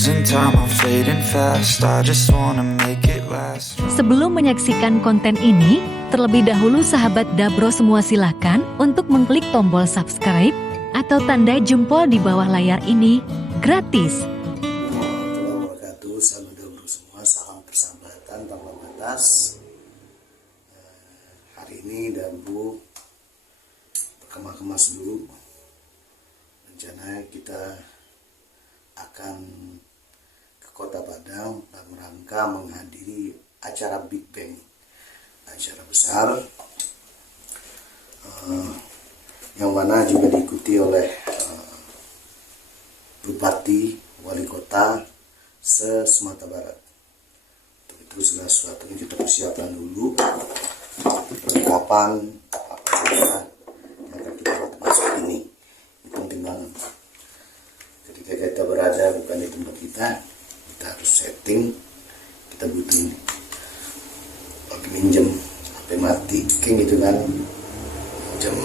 losing time, I'm fading fast. I just wanna make it last. Sebelum menyaksikan konten ini, terlebih dahulu sahabat Dabro semua silakan untuk mengklik tombol subscribe atau tanda jempol di bawah layar ini, gratis. Wabarakatuh, sahabat Dabro semua, salam persahabatan tanpa batas. Hari ini Dabro berkemas-kemas dulu. Rencana kita akan ke Kota Padang dalam rangka menghadiri acara Big Bang, acara besar yang mana juga diikuti oleh bupati, wali kota se-Sumatera Barat. Untuk itu segala sesuatu yang kita persiapkan dulu, perlengkapan apa saja yang akan kita masuk ini. Itu penting banget. Ketika kita berada bukan di tempat kita harus setting. Kita butuh lagi minjem HP mati, kayak gitu kan, minjem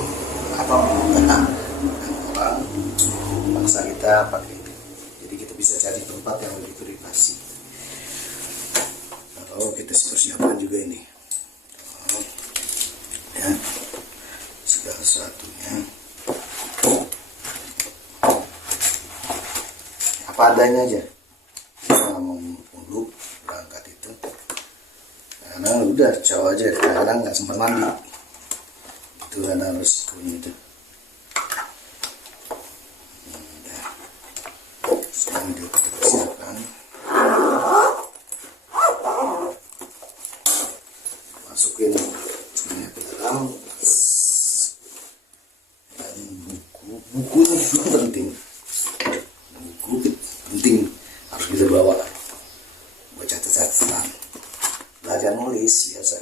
apa orang bangsa kita pakai itu. Jadi kita bisa cari tempat yang lebih privasi. Kalau kita persiapkan juga ini, ya segala sesuatunya apa adanya aja. Kalau mau muluk berangkat itu, karena udah cowok aja, kadang nggak sempat mandi. Itu karena resikonya itu. Sekarang dia kita persiapkan, masukin semuanya ke dalam. Dan buku ini juga penting. Buku penting harus kita bawa buat catatan, belajar nulis biasa.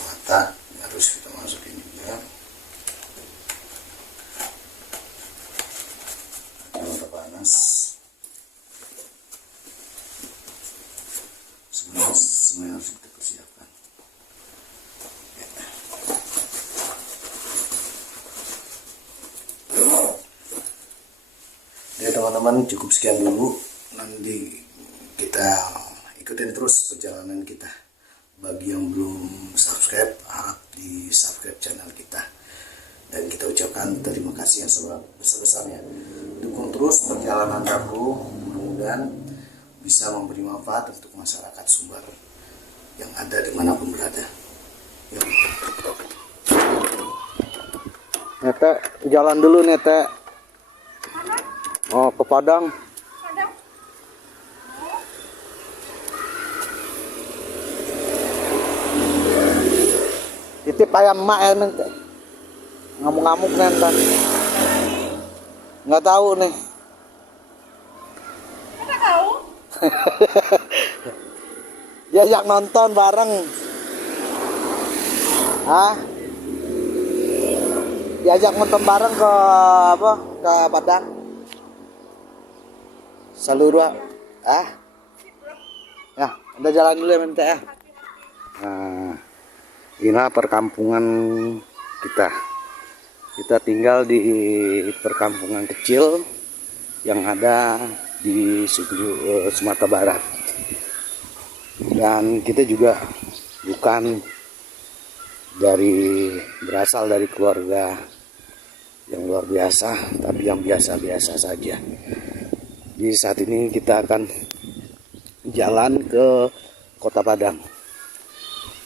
Mata harus kita masukin juga. Mata panas. Semuanya harus kita persiapkan. Ya teman-teman, cukup sekian dulu. Nanti kita ikutin terus perjalanan kita. Bagi yang belum subscribe, harap di subscribe channel kita. Dan kita ucapkan terima kasih yang sebesar-besarnya. Dukung terus perjalanan Dabro, mudah-mudahan bisa memberi manfaat untuk masyarakat Sumbar yang ada dimanapun berada. Yuk. Nete, jalan dulu Nete. Oh, ke Padang. Titip ayam mak ya Nete. Ngamuk-ngamuk Nete. Nggak tahu nih. Diajak nonton bareng. Diajak nonton bareng ke apa? Ke Padang. Seluruh ya, udah jalan dulu ya Mente ya. Nah, inilah perkampungan kita. Kita tinggal di perkampungan kecil yang ada di Sumatera Barat. Dan kita juga bukan berasal dari keluarga yang luar biasa, tapi yang biasa-biasa saja. Jadi saat ini kita akan jalan ke Kota Padang.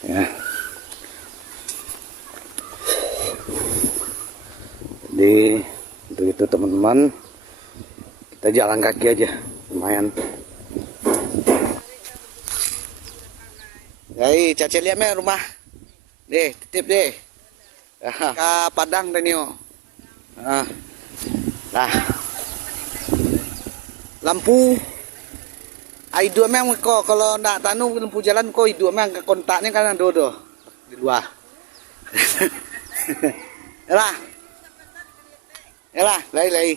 Ya. Jadi untuk itu teman-teman, kita jalan kaki aja, lumayan. Hei, Caca lihat me rumah. Deh, titip deh. Ke Padang dan yo. Nah. Lampu ai dua memang kok kalau nak tanu lampu jalan kok i dua memang kontaknya kan ada di luar. Yalah. Yalah, lai.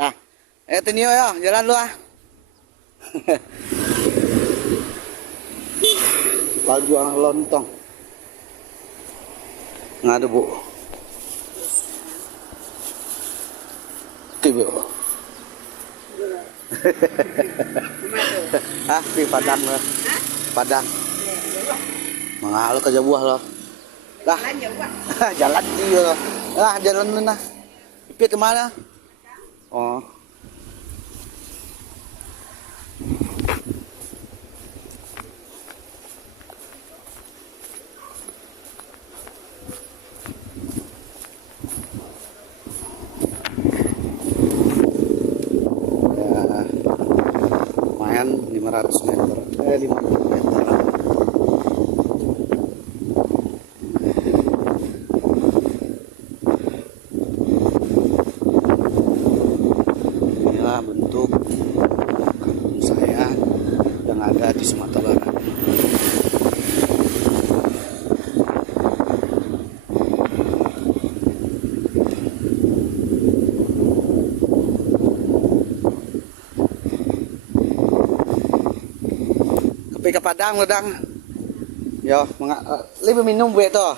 Nah, tenio ya, jalan lu ah. Pajuang lontong. Ngada bu. Tiba. Di Padang loh. Padang. Mengalu ke Jawa loh. Lah. Jalan dia loh. Jalan mana? Ipit kemana? Oh. Ya, lumayan 500 meter. 50 meter. Bentuk kampung saya yang ada di Sumatera Barat. Kopi ke Padang udang. Yo, li minum buat to.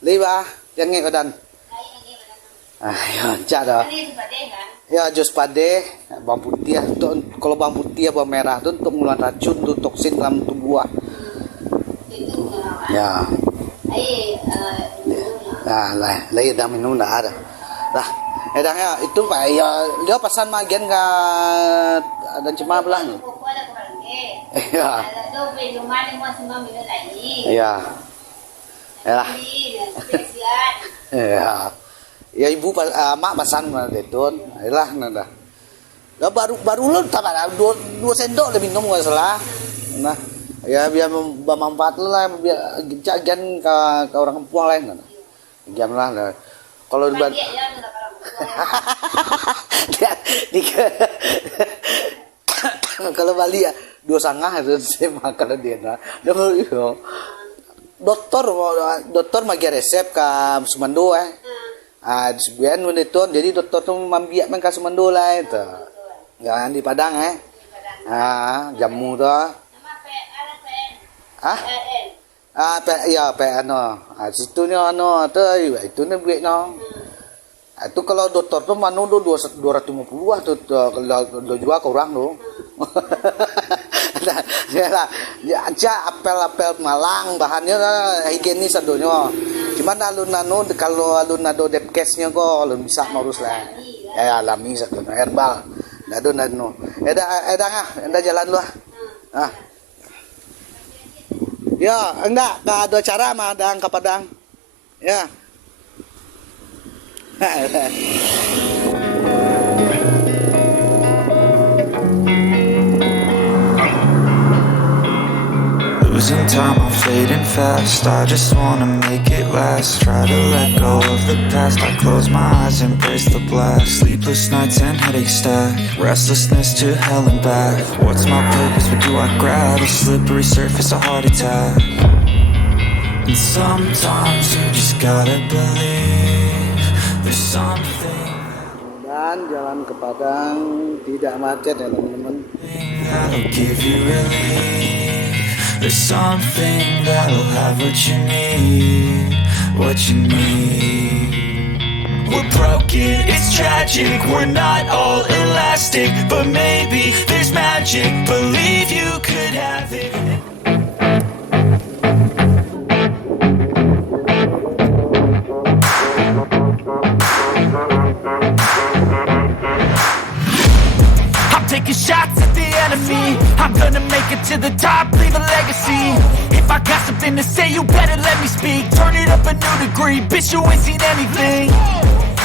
Li ba, jangan ngekodan. Ya, cak dah. Ya, jus pade, bawang putih. Kalau bawang putih, bawang merah itu untuk mengeluarkan racun, untuk toksin dalam tubuh. Ya. Nah, lah dah minum dah ada. Lah, dah ya itu pak ya dia pesan magian ke ada cuma belah nih. Ya. Ya. Ya. Ya. Ya ibu mak pesan itu, itulah nada. Lah baru lu tak ada 2 sendok lebih minum nggak salah. Nah, ya biar bermanfaat lah, biar jajan ke orang kampung lain. Jam lah. Kalau di kalau Bali ya 2,5 itu saya makan dia. Dokter magi resep ke Sumando sebulan menetun, jadi dokter tu mambiak men kasih mandola itu. Ya di Padang jamu tu. Ya situ ni tu itu ni buat no. Itu kalau dokter tu manu tu 250 tu kalau jual ke orang tu. Ya apel Malang bahannya higienis adunya. Cuman alun kalau alun nado depkesnya kok alun bisa ngurus lah. Ya alami satu herbal. Nado. Eda jalan lu ah. Ya, enggak ada cara mah dang ke Padang. Ya. Losing time, I'm fading fast. I just wanna make it last. Try to let go of the past. I close my eyes, embrace the blast. Sleepless nights and headaches stack. Restlessness to hell and back. What's my purpose? What do I grab? A slippery surface, a heart attack. And sometimes you just gotta believe there's something. Dan jalan ke Padang tidak macet ya teman-teman. That'll give you relief. There's something that'll have what you need, what you need. We're broken, it's tragic, we're not all elastic, but maybe there's magic, believe you could have it. Taking shots at the enemy, I'm gonna make it to the top, leave a legacy. If I got something to say, you better let me speak. Turn it up a new degree, bitch, you ain't seen anything.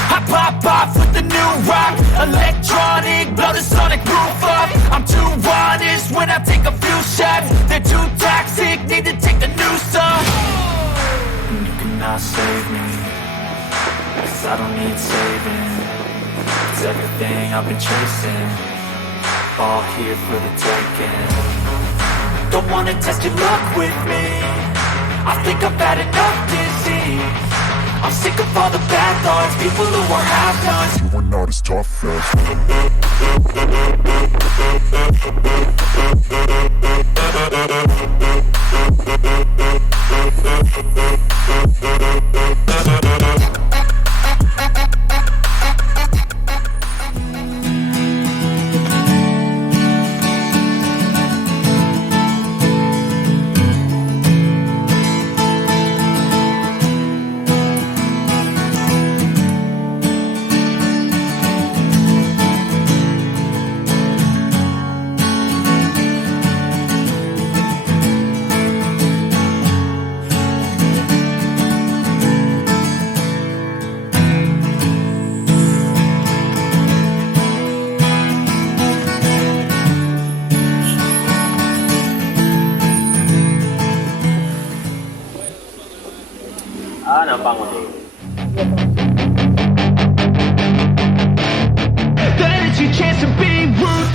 I pop off with the new rock, electronic, blow the sonic roof up. I'm too honest when I take a few shots. They're too toxic, need to take a new song. You cannot save me, 'cause I don't need saving. It's everything I've been chasing, all here for the taking. Don't wanna test your luck with me, I think I've had enough disease. I'm sick of all the bad thoughts, people who are half-nots. You are not as tough as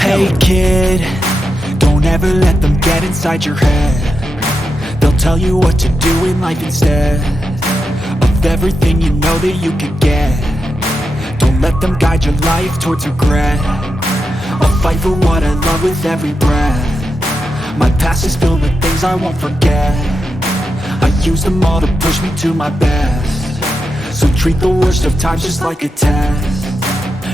Hey kid, don't ever let them get inside your head. They'll tell you what to do in life instead of everything you know that you could get. Don't let them guide your life towards regret. I'll fight for what I love with every breath. My past is filled with things I won't forget. I use them all to push me to my best. So treat the worst of times just like a test.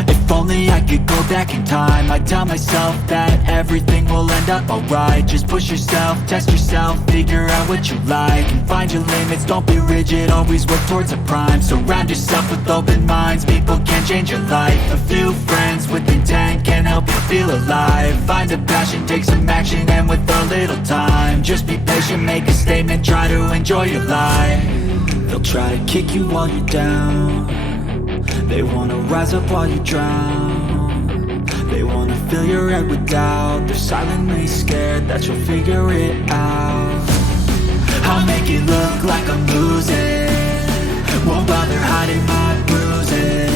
If only I could go back in time, I'd tell myself that everything will end up alright. Just push yourself, test yourself, figure out what you like, and find your limits, don't be rigid, always work towards a prime. Surround yourself with open minds, people can change your life. A few friends with intent can help you feel alive. Find a passion, take some action, and with a little time, just be patient, make a statement, try to enjoy your life. They'll try to kick you while you're down. They wanna rise up while you drown. They wanna fill your head with doubt. They're silently scared that you'll figure it out. I'll make it look like I'm losing, won't bother hiding my bruises.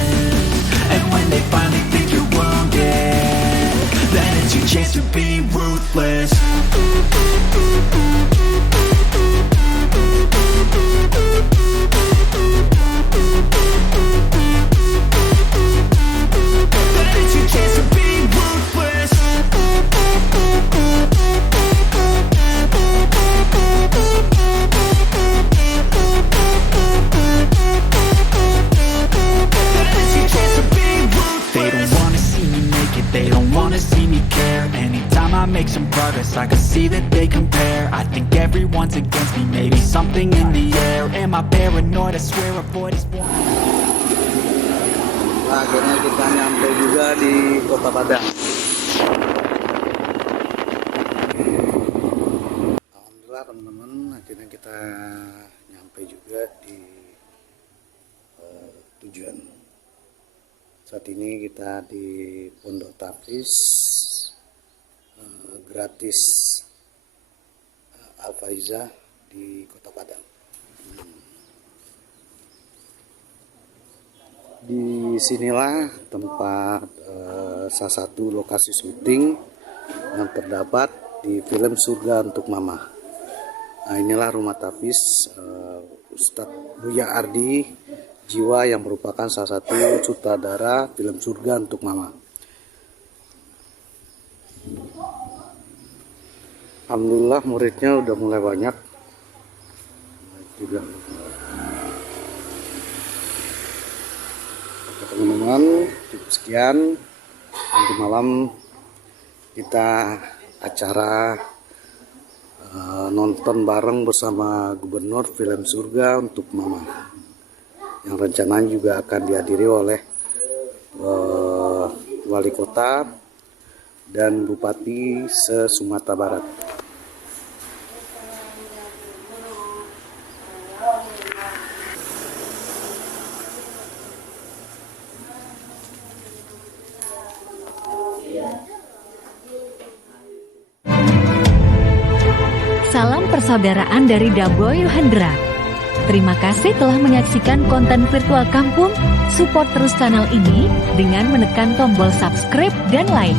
And when they finally think you're wounded, then it's your chance to be ruthless. Make some progress, I can see that they compare. I think everyone's against me, maybe something in the air. Am I paranoid? I swear a void is born. Akhirnya kita nyampe juga di Kota Padang. Alhamdulillah teman-teman, akhirnya kita nyampe juga di tujuan. Saat ini kita di Pondok Tapis gratis Al-Faizah di Kota Padang. Di sinilah tempat salah satu lokasi syuting yang terdapat di film Surga Untuk Mama. Nah, inilah rumah tapis Ustadz Buya Ardi Jiwa yang merupakan salah satu sutradara film Surga Untuk Mama. Alhamdulillah muridnya udah mulai banyak juga. Oke teman-teman, cukup sekian. Nanti malam kita acara nonton bareng bersama Gubernur film Surga Untuk Mama, yang rencananya juga akan dihadiri oleh Wali Kota dan Bupati se-Sumatera Barat. Salam persaudaraan dari Daboy Hendra. Terima kasih telah menyaksikan konten virtual kampung. Support terus channel ini dengan menekan tombol subscribe dan like.